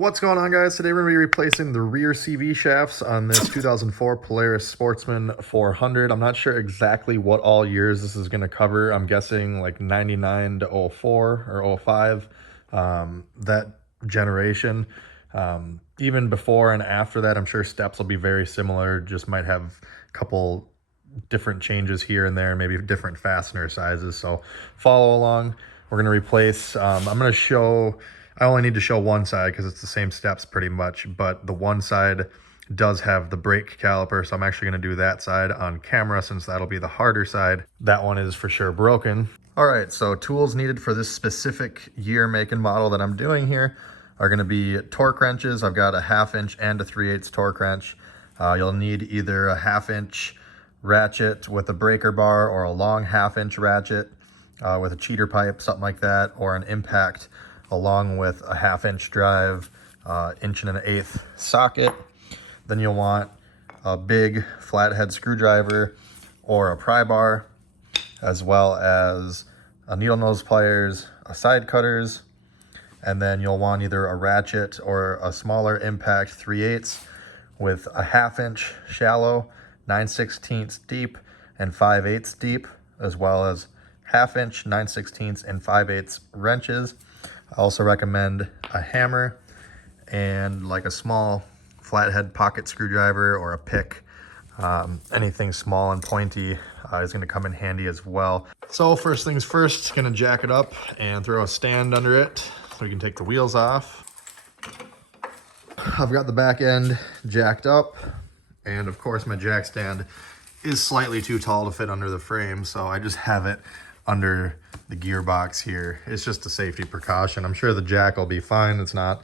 What's going on, guys? Today we're going to be replacing the rear CV shafts on this 2004 Polaris Sportsman 400. I'm not sure exactly what all years this is going to cover. I'm guessing like 99 to 04 or 05, that generation. Even before and after that, I'm sure steps will be very similar, just might have a couple different changes here and there, maybe different fastener sizes. So follow along. We're going to replace, I'm going to show, I only need to show one side because it's the same steps pretty much, but the one side does have the brake caliper, so I'm actually going to do that side on camera since that'll be the harder side. That one is for sure broken. All right, so tools needed for this specific year, make, and model that I'm doing here are going to be torque wrenches. I've got a 1/2 inch and a 3/8 torque wrench. You'll need either a 1/2 inch ratchet with a breaker bar or a long 1/2 inch ratchet with a cheater pipe, something like that, or an impact along with a 1/2 inch drive, 1 1/8" socket. Then you'll want a big flathead screwdriver or a pry bar, as well as a needle nose pliers, a side cutters, and then you'll want either a ratchet or a smaller impact 3/8 with a 1/2 inch shallow, 9/16 deep, and 5/8 deep, as well as 1/2 inch, 9/16 and 5/8 wrenches. I also recommend a hammer and like a small flathead pocket screwdriver or a pick. Anything small and pointy is going to come in handy as well. So first things first, going to jack it up and throw a stand under it so we can take the wheels off. I've got the back end jacked up, and of course my jack stand is slightly too tall to fit under the frame, so I just have it under the gearbox here. It's just a safety precaution. I'm sure the jack will be fine. It's not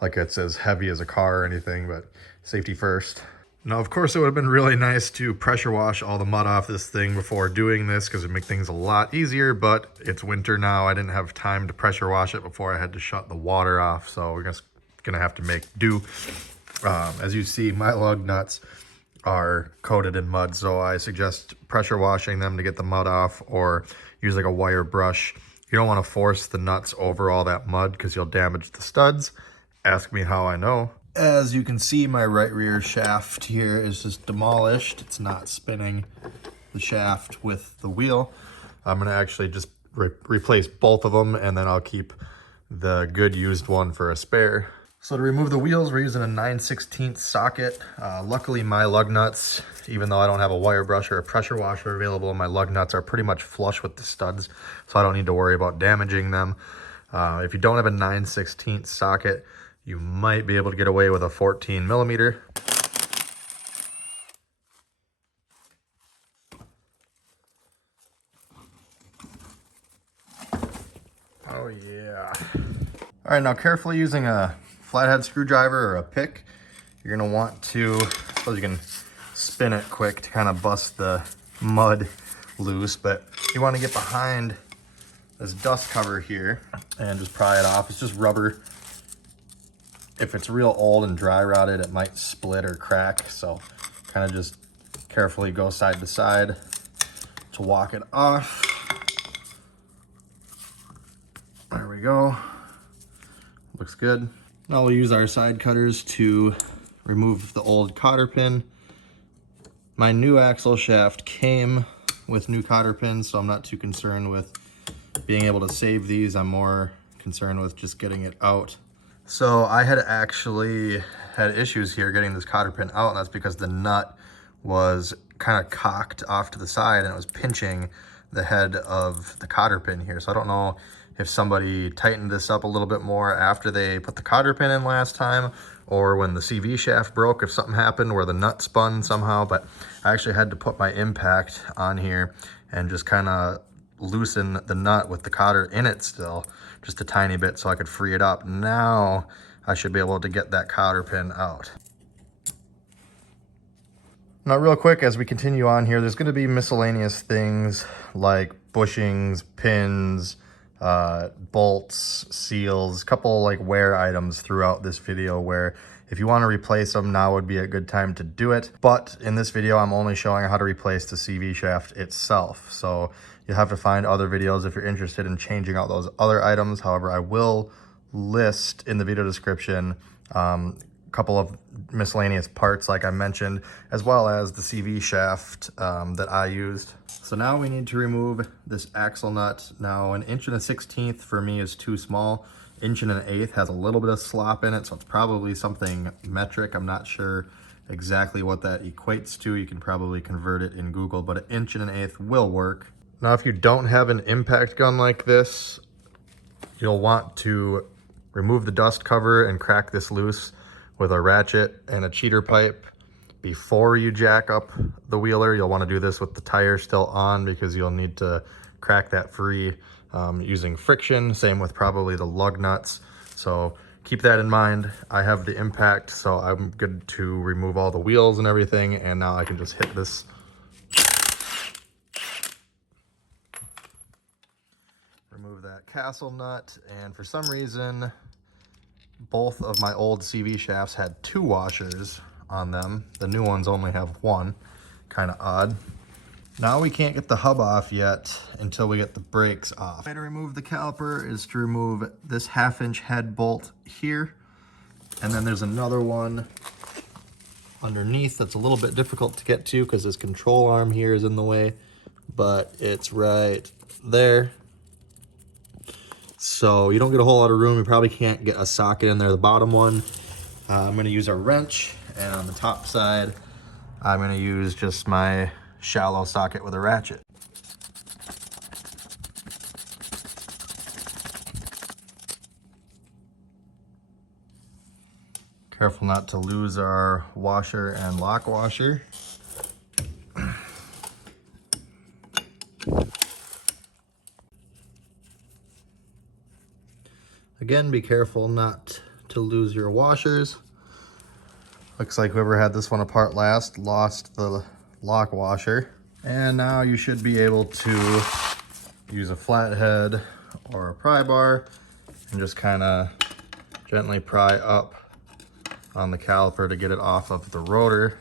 like it's as heavy as a car or anything, but safety first. Now, of course, it would have been really nice to pressure wash all the mud off this thing before doing this because it would make things a lot easier, but it's winter now. I didn't have time to pressure wash it before I had to shut the water off, so we're just gonna have to make do. As you see, my lug nuts are coated in mud, so I suggest pressure washing them to get the mud off, or use like a wire brush. You don't want to force the nuts over all that mud because you'll damage the studs. Ask me how I know. As you can see, my right rear shaft here is just demolished. It's not spinning the shaft with the wheel. I'm going to actually just replace both of them, and then I'll keep the good used one for a spare. So to remove the wheels, we're using a 9/16 socket. Luckily, my lug nuts, even though I don't have a wire brush or a pressure washer available, my lug nuts are pretty much flush with the studs, so I don't need to worry about damaging them. If you don't have a 9/16 socket, you might be able to get away with a 14 millimeter. Oh yeah. All right, now carefully using a flathead screwdriver or a pick, you're gonna want to, suppose you can spin it quick to kind of bust the mud loose, but you want to get behind this dust cover here and just pry it off. It's just rubber. If it's real old and dry rotted, it might split or crack, so kind of just carefully go side to side to walk it off. There we go. Looks good. Now we'll use our side cutters to remove the old cotter pin. My new axle shaft came with new cotter pins, so I'm not too concerned with being able to save these. I'm more concerned with just getting it out. So I had actually had issues here getting this cotter pin out, and that's because the nut was kind of cocked off to the side and it was pinching the head of the cotter pin here. So I don't know if somebody tightened this up a little bit more after they put the cotter pin in last time, or when the CV shaft broke, if something happened where the nut spun somehow, but I actually had to put my impact on here and just kind of loosen the nut with the cotter in it still, just a tiny bit, so I could free it up. Now I should be able to get that cotter pin out. Now real quick, as we continue on here, there's going to be miscellaneous things like bushings, pins, bolts, seals, a couple like wear items throughout this video where if you want to replace them, now would be a good time to do it. But in this video, I'm only showing how to replace the CV shaft itself. So you'll have to find other videos if you're interested in changing out those other items. However, I will list in the video description Couple of miscellaneous parts like I mentioned, as well as the CV shaft that I used. So now we need to remove this axle nut. Now 1 1/16 for me is too small. 1 1/8 has a little bit of slop in it, so it's probably something metric. I'm not sure exactly what that equates to. You can probably convert it in Google, but 1 1/8 will work. Now if you don't have an impact gun like this, you'll want to remove the dust cover and crack this loose with a ratchet and a cheater pipe before you jack up the wheeler. You'll want to do this with the tire still on because you'll need to crack that free using friction. Same with probably the lug nuts. So keep that in mind. I have the impact, so I'm good to remove all the wheels and everything. And now I can just hit this. Remove that castle nut. And for some reason, both of my old CV shafts had 2 washers on them. The new ones only have 1. Kind of odd. Now we can't get the hub off yet until we get the brakes off. The way to remove the caliper is to remove this 1/2-inch head bolt here. And then there's another one underneath that's a little bit difficult to get to because this control arm here is in the way, but it's right there. So you don't get a whole lot of room. You probably can't get a socket in there. The bottom one, I'm going to use a wrench, and on the top side, I'm going to use just my shallow socket with a ratchet. Careful not to lose our washer and lock washer. Again, be careful not to lose your washers. Looks like whoever had this one apart last lost the lock washer. And now you should be able to use a flathead or a pry bar and just kind of gently pry up on the caliper to get it off of the rotor.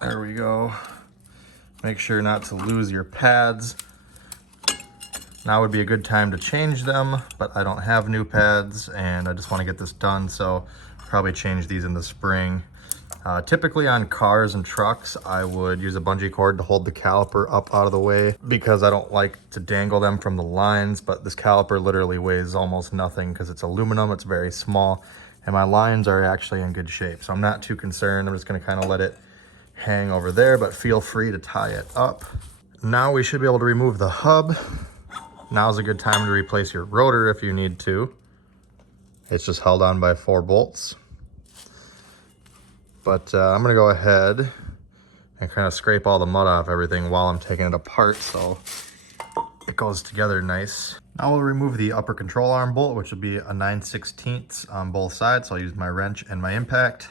There we go. Make sure not to lose your pads. Now would be a good time to change them, but I don't have new pads and I just want to get this done, so probably change these in the spring. Typically on cars and trucks, I would use a bungee cord to hold the caliper up out of the way because I don't like to dangle them from the lines, but this caliper literally weighs almost nothing because it's aluminum, it's very small, and my lines are actually in good shape, so I'm not too concerned. I'm just going to kind of let it hang over there, but feel free to tie it up. Now we should be able to remove the hub. Now's a good time to replace your rotor if you need to. It's just held on by 4 bolts. But I'm gonna go ahead and kind of scrape all the mud off everything while I'm taking it apart so it goes together nice. Now we'll remove the upper control arm bolt, which will be a 9/16 on both sides. So I'll use my wrench and my impact.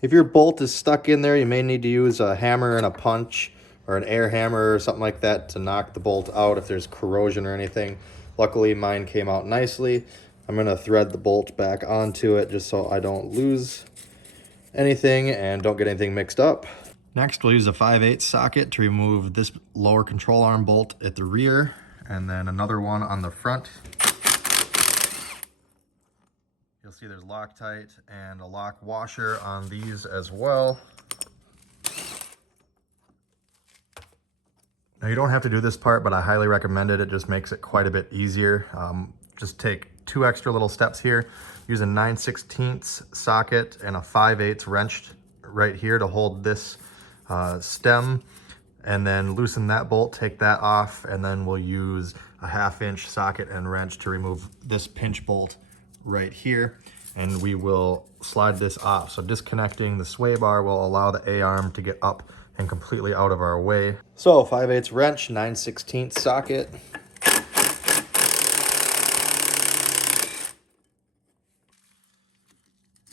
If your bolt is stuck in there, you may need to use a hammer and a punch or an air hammer or something like that to knock the bolt out if there's corrosion or anything. Luckily, mine came out nicely. I'm going to thread the bolt back onto it just so I don't lose anything and don't get anything mixed up. Next, we'll use a 5/8 socket to remove this lower control arm bolt at the rear and then another one on the front. You'll see there's Loctite and a lock washer on these as well. Now you don't have to do this part, but I highly recommend it. It just makes it quite a bit easier. Just take 2 extra little steps here. Use a 9/16 socket and a 5/8 wrench right here to hold this stem, and then loosen that bolt, take that off, and then we'll use a 1/2-inch socket and wrench to remove this pinch bolt right here, and we will slide this off. So disconnecting the sway bar will allow the A-arm to get up and completely out of our way. So 5/8 wrench, 9/16 socket.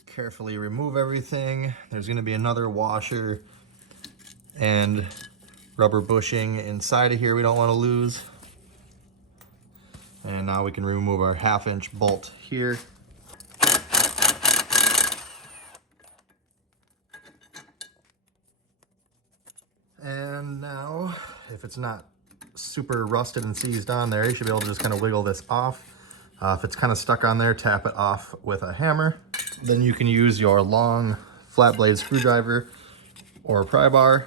Carefully remove everything. There's going to be another washer and rubber bushing inside of here we don't want to lose. And now we can remove our 1/2-inch bolt here. if it's not super rusted and seized on there, you should be able to just kind of wiggle this off. If it's kind of stuck on there, tap it off with a hammer. Then you can use your long flat blade screwdriver or pry bar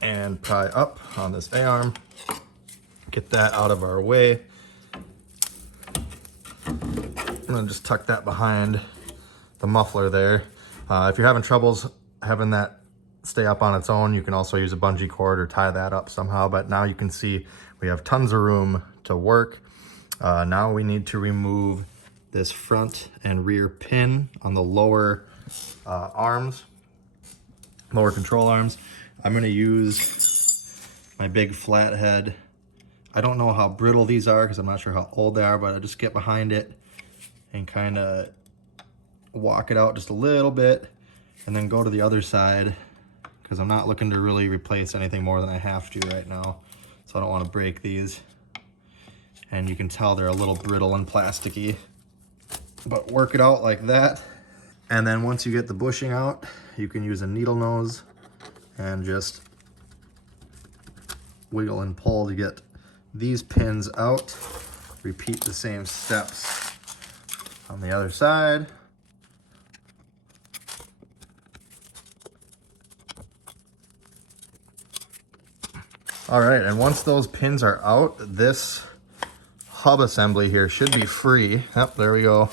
and pry up on this A-arm. Get that out of our way. I'm gonna just tuck that behind the muffler there. If you're having troubles having that stay up on its own, you can also use a bungee cord or tie that up somehow, but now you can see we have tons of room to work. Now we need to remove this front and rear pin on the lower arms, lower control arms. I'm gonna use my big flathead. I don't know how brittle these are because I'm not sure how old they are, but I just get behind it and kind of walk it out just a little bit and then go to the other side because I'm not looking to really replace anything more than I have to right now. So I don't want to break these. And you can tell they're a little brittle and plasticky, but work it out like that. And then once you get the bushing out, you can use a needle nose and just wiggle and pull to get these pins out. Repeat the same steps on the other side. All right, and once those pins are out, this hub assembly here should be free. Yep, there we go.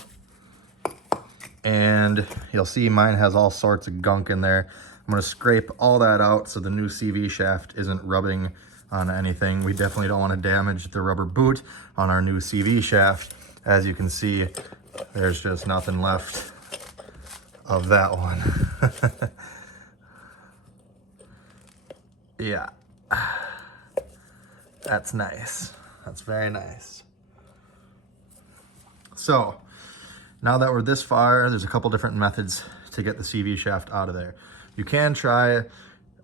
And you'll see mine has all sorts of gunk in there. I'm gonna scrape all that out so the new CV shaft isn't rubbing on anything. We definitely don't want to damage the rubber boot on our new CV shaft. As you can see, there's just nothing left of that one. Yeah, that's nice. That's very nice. So now that we're this far, there's a couple different methods to get the CV shaft out of there. You can try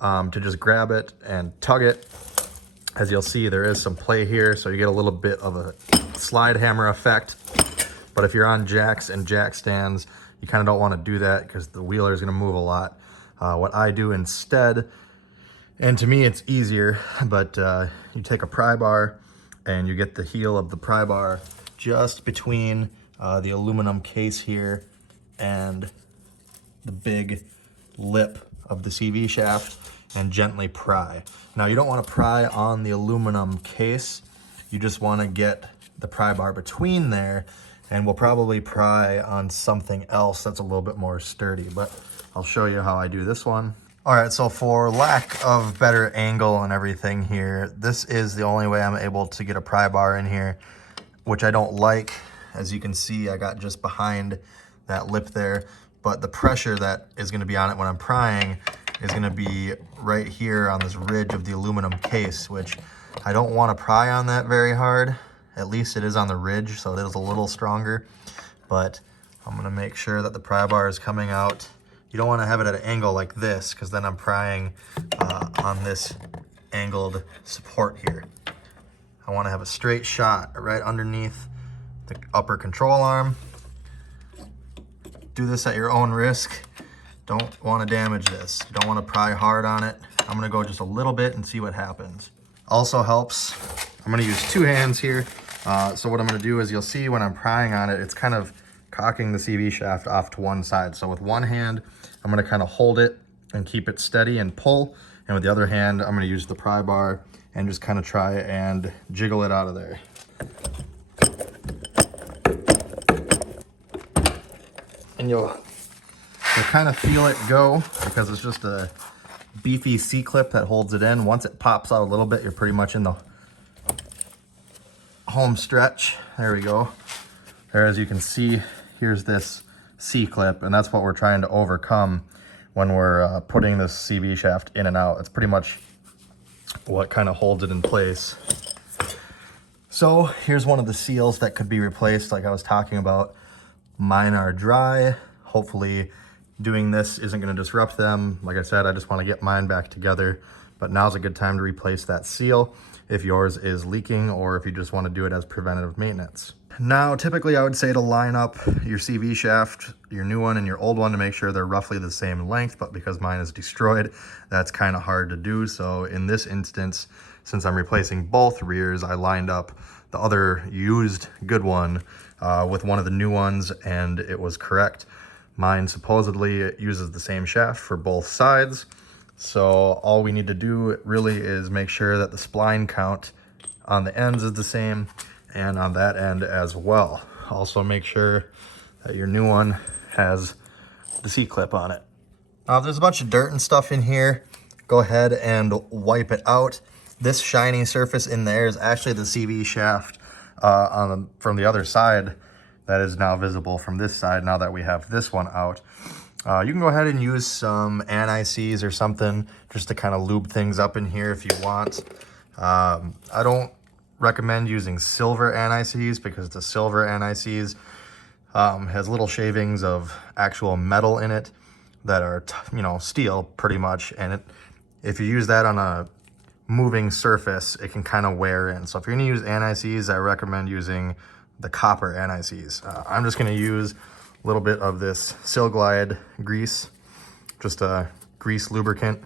to just grab it and tug it. As you'll see, there is some play here, so you get a little bit of a slide hammer effect. But if you're on jacks and jack stands, you kind of don't want to do that because the wheeler is going to move a lot. What I do instead, and to me it's easier, but you take a pry bar and you get the heel of the pry bar just between the aluminum case here and the big lip of the CV shaft and gently pry. Now you don't want to pry on the aluminum case, you just want to get the pry bar between there, and we'll probably pry on something else that's a little bit more sturdy, but I'll show you how I do this one. All right, so for lack of better angle and everything here, this is the only way I'm able to get a pry bar in here, which I don't like. As you can see, I got just behind that lip there, but the pressure that is gonna be on it when I'm prying is gonna be right here on this ridge of the aluminum case, which I don't wanna pry on that very hard. At least it is on the ridge, so it is a little stronger, but I'm gonna make sure that the pry bar is coming out. You don't wanna have it at an angle like this, because then I'm prying on this angled support here. I wanna have a straight shot right underneath the upper control arm. Do this at your own risk. Don't want to damage this. You don't want to pry hard on it. I'm going to go just a little bit and see what happens. Also helps, I'm going to use two hands here. So what I'm going to do is you'll see when I'm prying on it, it's kind of cocking the CV shaft off to one side. So with one hand, I'm going to kind of hold it and keep it steady and pull. And with the other hand, I'm going to use the pry bar and just kind of try and jiggle it out of there. And you'll kind of feel it go because it's just a beefy C-clip that holds it in. Once it pops out a little bit, you're pretty much in the home stretch. There we go. There, as you can see, here's this C-clip, and that's what we're trying to overcome when we're putting this CV shaft in and out. It's pretty much what kind of holds it in place. So here's one of the seals that could be replaced like I was talking about. Mine are dry. Hopefully doing this isn't going to disrupt them. Like I said, I just want to get mine back together, but now's a good time to replace that seal if yours is leaking or if you just want to do it as preventative maintenance. Now, typically I would say to line up your CV shaft, your new one and your old one, to make sure they're roughly the same length, but because mine is destroyed, that's kind of hard to do. So in this instance, since I'm replacing both rears, I lined up the other used good one with one of the new ones, and it was correct. Mine supposedly uses the same shaft for both sides. So all we need to do really is make sure that the spline count on the ends is the same and on that end as well. Also make sure that your new one has the C-clip on it. Now, if there's a bunch of dirt and stuff in here, go ahead and wipe it out. This shiny surface in there is actually the CV shaft from the other side that is now visible from this side now that we have this one out. You can go ahead and use some anti-seize or something just to kind of lube things up in here if you want. I don't recommend using silver anti-seize because the silver anti-seize has little shavings of actual metal in it that are, steel pretty much. And if you use that on a moving surface, it can kind of wear in. So if you're gonna use anti-seize, I recommend using the copper anti-seize. I'm just gonna use a little bit of this Silglide grease, just a grease lubricant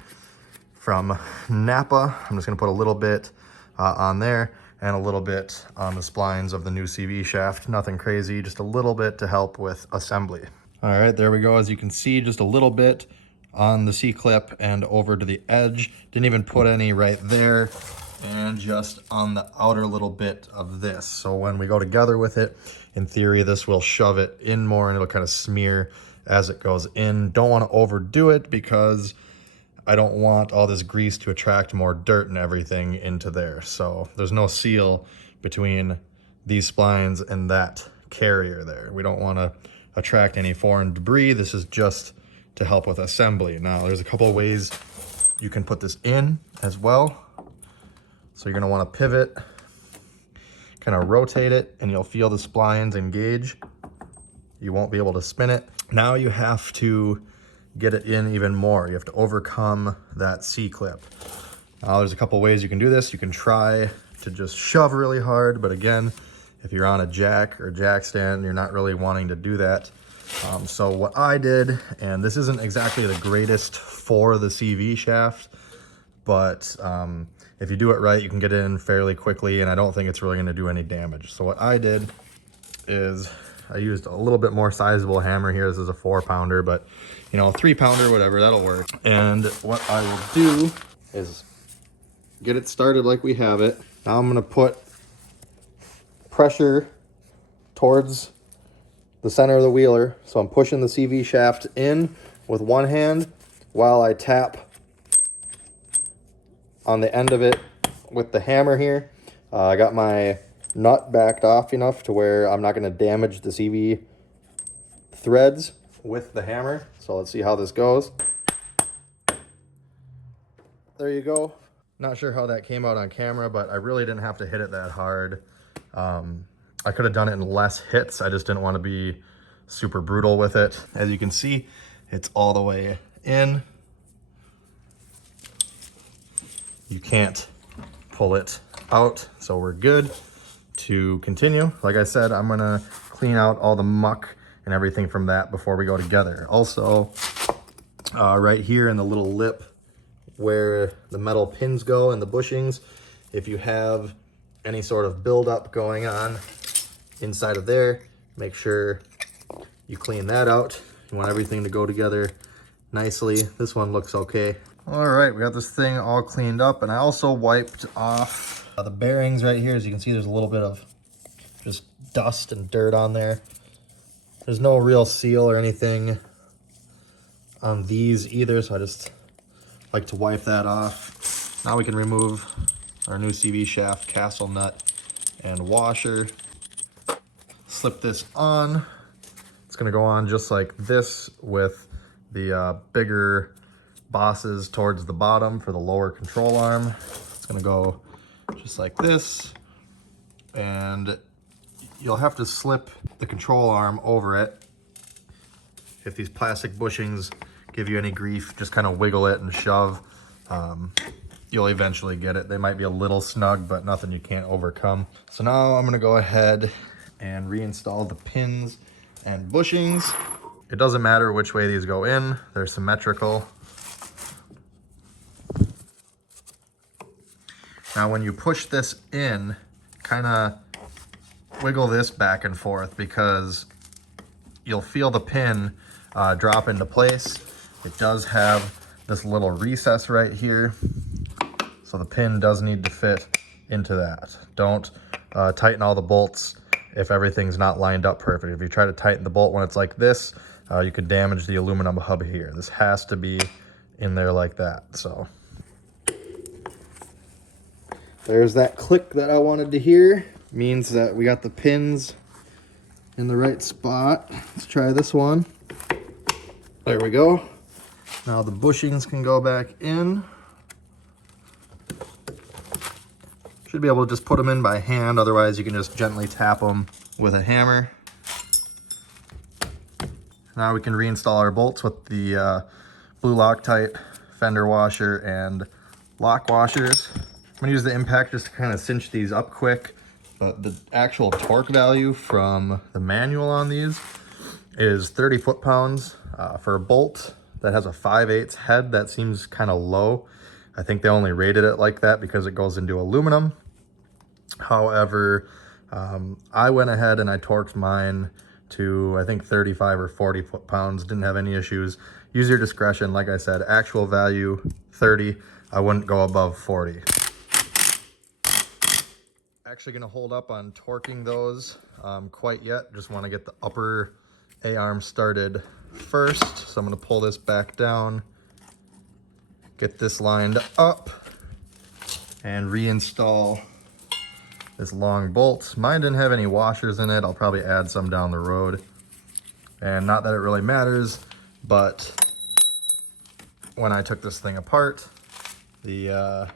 from Napa. I'm just gonna put a little bit on there and a little bit on the splines of the new CV shaft. Nothing crazy, just a little bit to help with assembly. All right, there we go. As you can see, just a little bit on the C-clip and over to the edge. Didn't even put any right there, and just on the outer little bit of this. So when we go together with it, in theory, this will shove it in more and it'll kind of smear as it goes in. Don't want to overdo it because I don't want all this grease to attract more dirt and everything into there. So there's no seal between these splines and that carrier there. We don't want to attract any foreign debris. This is just to help with assembly. Now, there's a couple of ways you can put this in as well. So you're gonna want to pivot, kind of rotate it, and you'll feel the splines engage. You won't be able to spin it. Now you have to get it in even more. You have to overcome that C-clip. Now, there's a couple ways you can do this. You can try to just shove really hard, but again, if you're on a jack or jack stand, you're not really wanting to do that. So what I did, and this isn't exactly the greatest for the CV shaft, but if you do it right, you can get it in fairly quickly, and I don't think it's really gonna do any damage. So what I did is I used a little bit more sizable hammer here. This is a 4-pounder, but 3-pounder, whatever, that'll work. And what I will do is get it started like we have it. Now I'm gonna put pressure towards the center of the wheeler. So I'm pushing the CV shaft in with one hand while I tap on the end of it with the hammer here. I got my nut backed off enough to where I'm not gonna damage the CV threads with the hammer. So let's see how this goes. There you go. Not sure how that came out on camera, but I really didn't have to hit it that hard. I could have done it in less hits. I just didn't want to be super brutal with it. As you can see, it's all the way in. You can't pull it out, so we're good to continue. Like I said, I'm gonna clean out all the muck and everything from that before we go together. Also, right here in the little lip where the metal pins go and the bushings, if you have any sort of buildup going on inside of there, make sure you clean that out. You want everything to go together nicely. This one looks okay. All right, we got this thing all cleaned up, and I also wiped off the bearings right here. As you can see, there's a little bit of just dust and dirt on there. There's no real seal or anything on these either, so I just like to wipe that off. Now we can remove our new CV shaft castle nut and washer. Slip this on. It's gonna go on just like this with the bigger bosses towards the bottom for the lower control arm. It's gonna go just like this, and you'll have to slip the control arm over it. If these plastic bushings give you any grief, just kind of wiggle it and shove. You'll eventually get it. They might be a little snug, but nothing you can't overcome. So now I'm gonna go ahead and reinstall the pins and bushings. It doesn't matter which way these go in, they're symmetrical. Now when you push this in, kind of wiggle this back and forth because you'll feel the pin drop into place. It does have this little recess right here, so the pin does need to fit into that. Don't tighten all the bolts if everything's not lined up perfect. If you try to tighten the bolt when it's like this, you could damage the aluminum hub here. This has to be in there like that. So there's that click that I wanted to hear. Means that we got the pins in the right spot. Let's try this one. There we go. Now the bushings can go back in. Should be able to just put them in by hand, otherwise you can just gently tap them with a hammer. Now we can reinstall our bolts with the blue Loctite fender washer and lock washers. I'm gonna use the impact just to kind of cinch these up quick, but the actual torque value from the manual on these is 30 foot-pounds. For a bolt that has a 5/8 head, that seems kind of low. I think they only rated it like that because it goes into aluminum. However, I went ahead and I torqued mine to, I think, 35 or 40 foot-pounds. Didn't have any issues. Use your discretion. Like I said, actual value 30. I wouldn't go above 40. Actually going to hold up on torquing those quite yet. Just want to get the upper A-arm started first. So I'm going to pull this back down, get this lined up, and reinstall this long bolt. Mine didn't have any washers in it. I'll probably add some down the road. And not that it really matters, but when I took this thing apart, the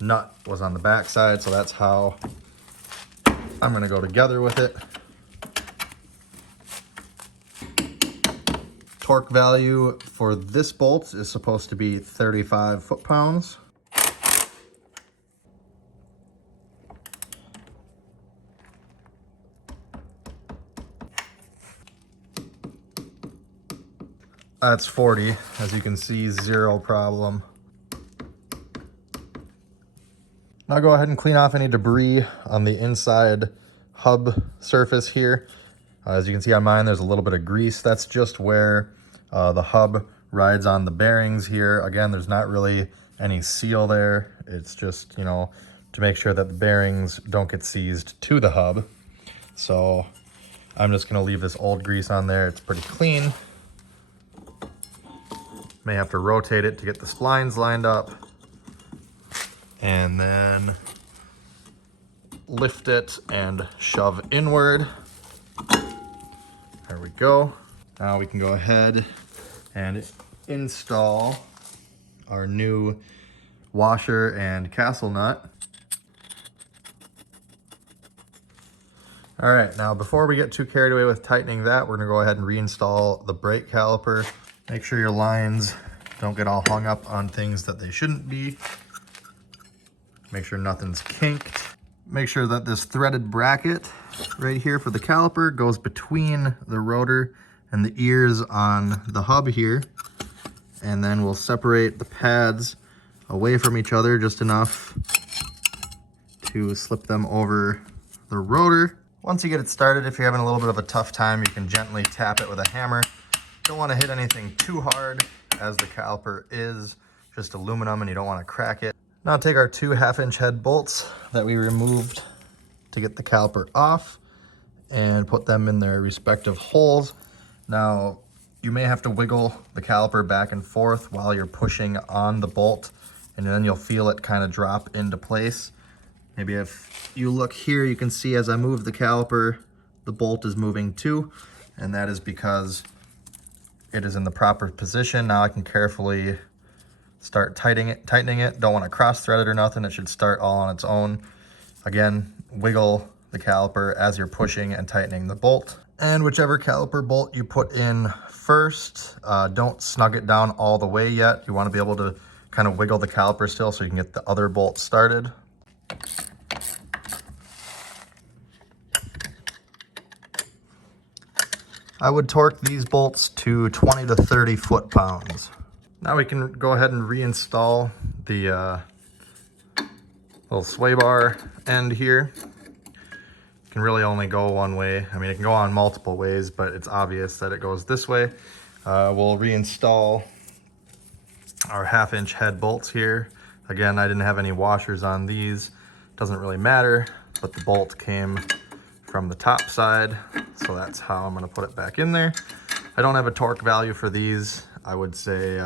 nut was on the back side, so that's how I'm gonna go together with it. Torque value for this bolt is supposed to be 35 foot-pounds. That's 40, as you can see, zero problem. Now go ahead and clean off any debris on the inside hub surface here. As you can see on mine, there's a little bit of grease. That's just where the hub rides on the bearings here. Again, there's not really any seal there. It's just, you know, to make sure that the bearings don't get seized to the hub. So I'm just gonna leave this old grease on there. It's pretty clean. May have to rotate it to get the splines lined up. And then lift it and shove inward. There we go. Now we can go ahead and install our new washer and castle nut. All right, now before we get too carried away with tightening that, we're gonna go ahead and reinstall the brake caliper. Make sure your lines don't get all hung up on things that they shouldn't be. Make sure nothing's kinked. Make sure that this threaded bracket right here for the caliper goes between the rotor and the ears on the hub here. And then we'll separate the pads away from each other just enough to slip them over the rotor. Once you get it started, if you're having a little bit of a tough time, you can gently tap it with a hammer. Don't want to hit anything too hard, as the caliper is just aluminum and you don't want to crack it. Now take our 2 1/2-inch head bolts that we removed to get the caliper off and put them in their respective holes. Now you may have to wiggle the caliper back and forth while you're pushing on the bolt, and then you'll feel it kind of drop into place. Maybe if you look here, you can see as I move the caliper, the bolt is moving too, and that is because it is in the proper position. Now I can carefully start tightening it. Don't want to cross thread it or nothing. It should start all on its own. Again, wiggle the caliper as you're pushing and tightening the bolt. And whichever caliper bolt you put in first, don't snug it down all the way yet. You want to be able to kind of wiggle the caliper still so you can get the other bolt started. I would torque these bolts to 20 to 30 foot-pounds. Now we can go ahead and reinstall the little sway bar end here. Can really only go one way. I mean, it can go on multiple ways, but it's obvious that it goes this way. We'll reinstall our 1/2-inch head bolts here. Again, I didn't have any washers on these. Doesn't really matter, but the bolt came from the top side, so that's how I'm gonna put it back in there. I don't have a torque value for these. I would say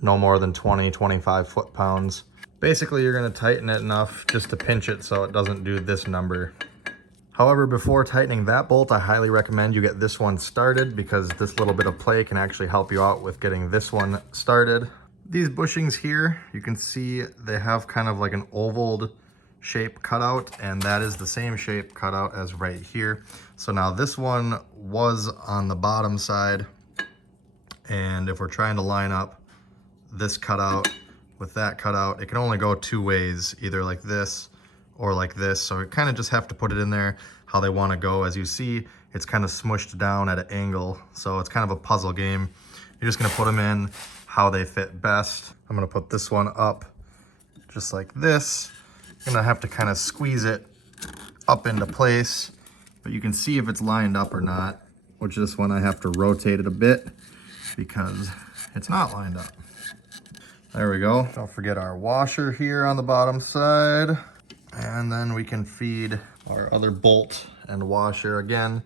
no more than 20-25 foot-pounds. Basically, you're gonna tighten it enough just to pinch it so it doesn't do this number. However, before tightening that bolt, I highly recommend you get this one started, because this little bit of play can actually help you out with getting this one started. These bushings here, you can see they have kind of like an oval shape cutout, and that is the same shape cutout as right here. So now this one was on the bottom side, and if we're trying to line up this cutout with that cutout, it can only go two ways, either like this or like this. So we kind of just have to put it in there how they want to go. As you see, it's kind of smushed down at an angle, so it's kind of a puzzle game. You're just going to put them in how they fit best. I'm going to put this one up just like this. I'm gonna have to kind of squeeze it up into place, but you can see if it's lined up or not, which this one I have to rotate it a bit because it's not lined up. There we go. Don't forget our washer here on the bottom side. And then we can feed our other bolt and washer. Again,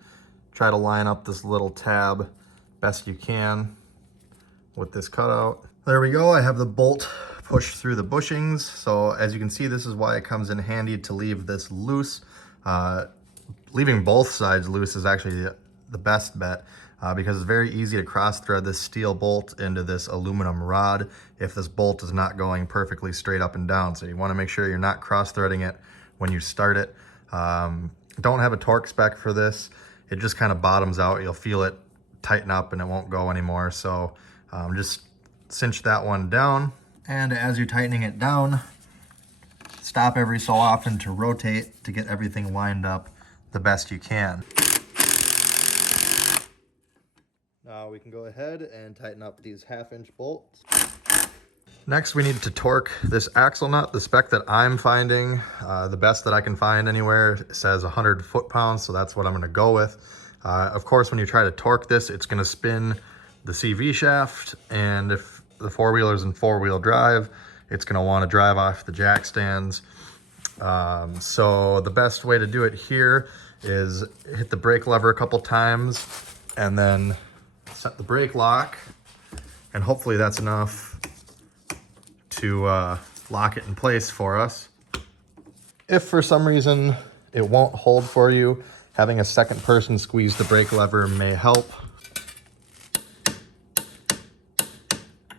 try to line up this little tab best you can with this cutout. There we go. I have the bolt push through the bushings. So as you can see, this is why it comes in handy to leave this loose. Leaving both sides loose is actually the best bet because it's very easy to cross thread this steel bolt into this aluminum rod if this bolt is not going perfectly straight up and down. So you want to make sure you're not cross threading it when you start it. Don't have a torque spec for this. It just kind of bottoms out. You'll feel it tighten up and it won't go anymore. So just cinch that one down. And as you're tightening it down, stop every so often to rotate to get everything lined up the best you can. Now we can go ahead and tighten up these 1/2-inch bolts. Next, we need to torque this axle nut. The spec that I'm finding, the best that I can find anywhere, says 100 foot-pounds, so that's what I'm gonna go with. Of course, when you try to torque this, it's gonna spin the CV shaft, and if the four-wheeler's in four-wheel drive, it's going to want to drive off the jack stands. So the best way to do it here is hit the brake lever a couple times and then set the brake lock, and hopefully that's enough to lock it in place for us. If for some reason it won't hold for you, having a second person squeeze the brake lever may help.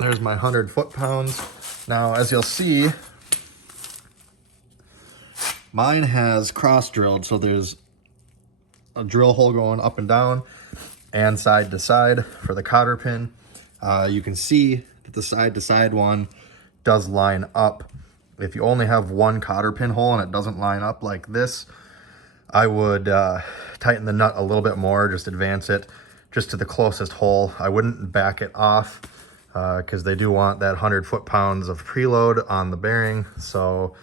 There's my 100 foot-pounds. Now, as you'll see, mine has cross-drilled, so there's a drill hole going up and down and side to side for the cotter pin. You can see that the side-to-side one does line up. If you only have one cotter pin hole and it doesn't line up like this, I would tighten the nut a little bit more, just advance it just to the closest hole. I wouldn't back it off, because they do want that 100 foot-pounds of preload on the bearing. So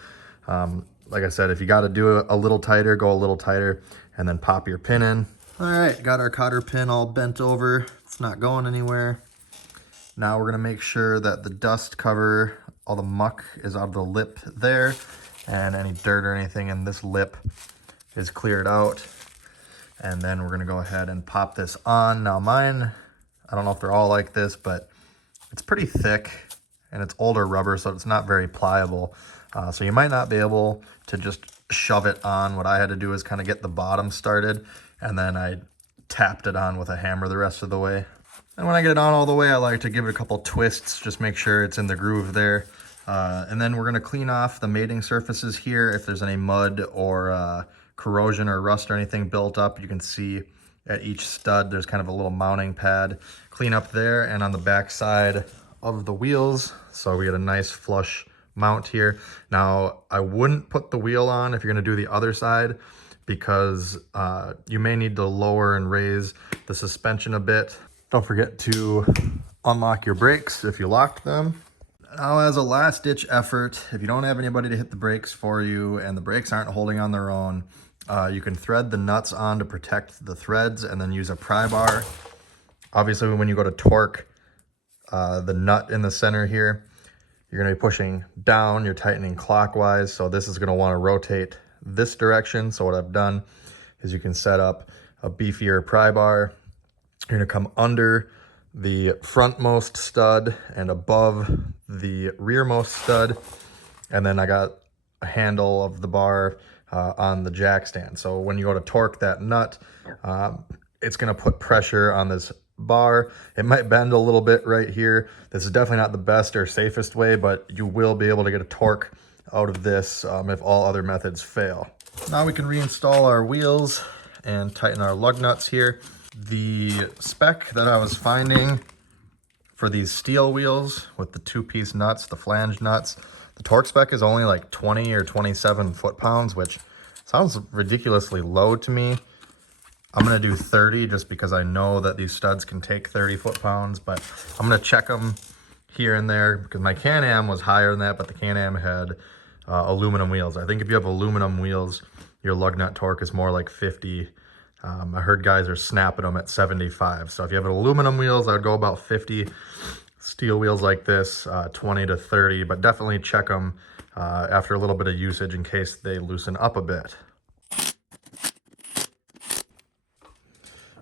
like I said, if you got to do it a little tighter, go a little tighter, and then pop your pin in. All right, got our cotter pin all bent over. It's not going anywhere. Now we're gonna make sure that the dust cover, all the muck is out of the lip there, and any dirt or anything in this lip is cleared out. And then we're gonna go ahead and pop this on. Now mine, I don't know if they're all like this, but it's pretty thick and it's older rubber, so it's not very pliable. So you might not be able to just shove it on. What I had to do is kind of get the bottom started, and then I tapped it on with a hammer the rest of the way. And when I get it on all the way, I like to give it a couple twists, just make sure it's in the groove there. And then we're gonna clean off the mating surfaces here. If there's any mud or corrosion or rust or anything built up, you can see at each stud there's kind of a little mounting pad. Clean up there and on the back side of the wheels, so we get a nice flush mount here. Now, I wouldn't put the wheel on if you're gonna do the other side, because you may need to lower and raise the suspension a bit. Don't forget to unlock your brakes if you locked them. Now, as a last-ditch effort, if you don't have anybody to hit the brakes for you and the brakes aren't holding on their own, you can thread the nuts on to protect the threads and then use a pry bar. Obviously, when you go to torque the nut in the center here, you're going to be pushing down, you're tightening clockwise, so this is going to want to rotate this direction. So what I've done is you can set up a beefier pry bar. You're going to come under the frontmost stud and above the rearmost stud, and then I got a handle of the bar on the jack stand. So when you go to torque that nut, it's going to put pressure on this bar. It might bend a little bit right here. This is definitely not the best or safest way, but you will be able to get a torque out of this if all other methods fail. Now we can reinstall our wheels and tighten our lug nuts here. The spec that I was finding for these steel wheels with the two-piece nuts, the flange nuts, the torque spec is only like 20 or 27 foot-pounds, which sounds ridiculously low to me. I'm going to do 30 just because I know that these studs can take 30 foot-pounds, but I'm going to check them here and there because my Can-Am was higher than that, but the Can-Am had aluminum wheels. I think if you have aluminum wheels, your lug nut torque is more like 50. I heard guys are snapping them at 75. So if you have aluminum wheels, I would go about 50. Steel wheels like this, 20 to 30, but definitely check them after a little bit of usage in case they loosen up a bit.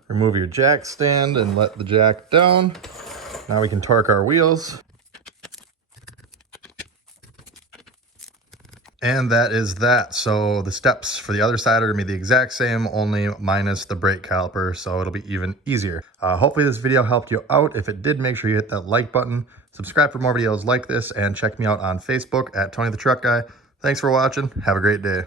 Remove your jack stand and let the jack down. Now we can torque our wheels. And that is that. So the steps for the other side are gonna be the exact same, only minus the brake caliper, so it'll be even easier. Hopefully this video helped you out. If it did, make sure you hit that like button, subscribe for more videos like this, and check me out on Facebook at Tony the Truck Guy. Thanks for watching. Have a great day.